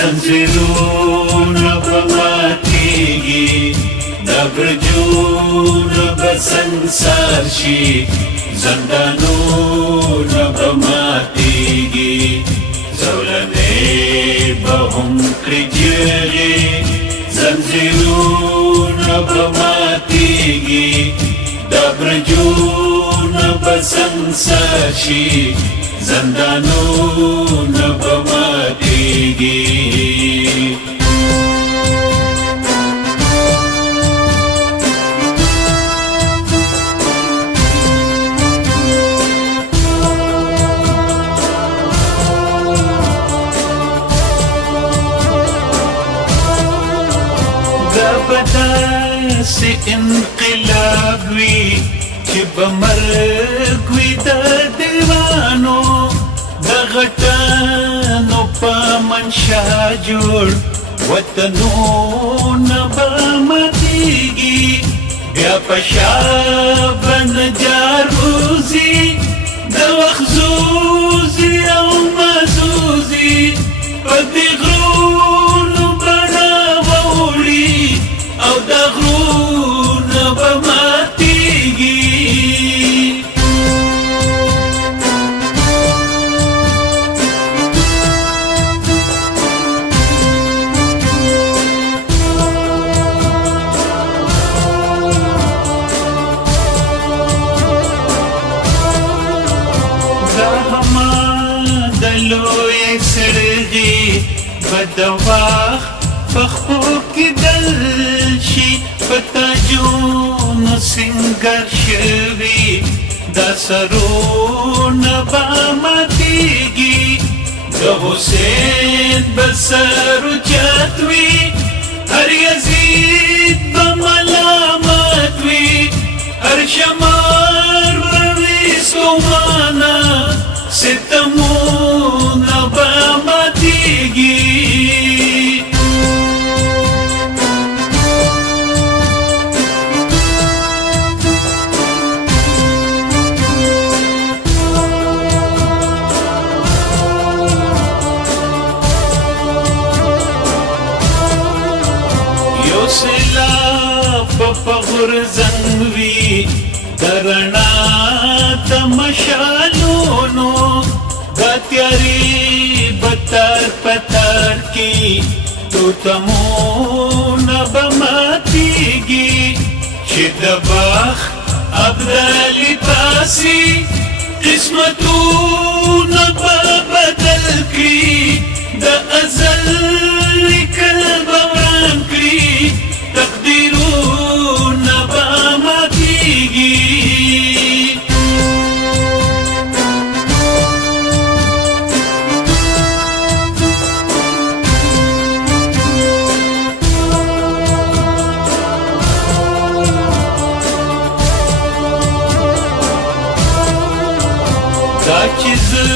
زنځیرونه به ماتیږي دا برجونه به سنګسار شي زندانونه به ماتیږي زولنې به هم کړي جېغې زنځیرونه به ماتیږي دا برجونه به سنګسار شي زندانونه به ماتیږي دا به داسې انقلاب وي چې به مرګ وي د دیوانو د غټانو په منشا جوړ وطنونه به ماتیږي بیا په شا به نجار وځي د وخت زوځي او مزوځي په دې غرونو به راوړي او د غرونه به ماتیږي لوی سرغي بدواخ پخپو کی دل شي پتاجونو سنگر شوي دا سرونه با ماتیږي د حسین بسرو چتوي هر یزید به ملامت وي هر شمار بروي سومانا ستمونه به ماتیږي یو سیلاب په غورځنګ وي د رڼا د مشالونو دا تیاری بتر پتر کی توتمونه به ماتیږي چې د بخت ابدالي پاسي قسمتونه به بدل کړي د ازل لیکل به وران کړي تقدیرونه به ماتیږي دا چې زه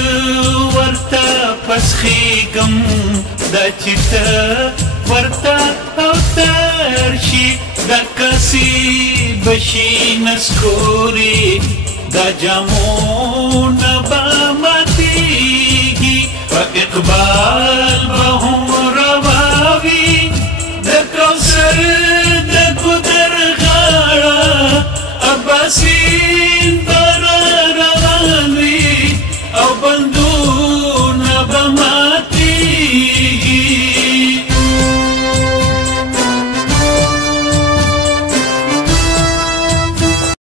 ورته پسخېږم دا چې ته ورته اوتر شي دا کاسې به شي نسکورې دا جامونه به ماتیږي په اقبال